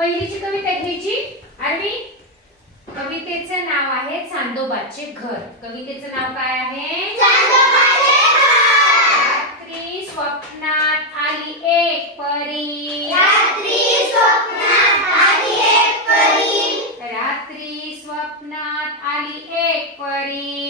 पहिलीची कविता घ्यायची. आणि कवितेचे नाव आहे चांदोबाचे घर. कवितेचं नाव काय आहे? रात्री स्वप्नात आली एक परी. रात्री स्वप्नात आली एक परी.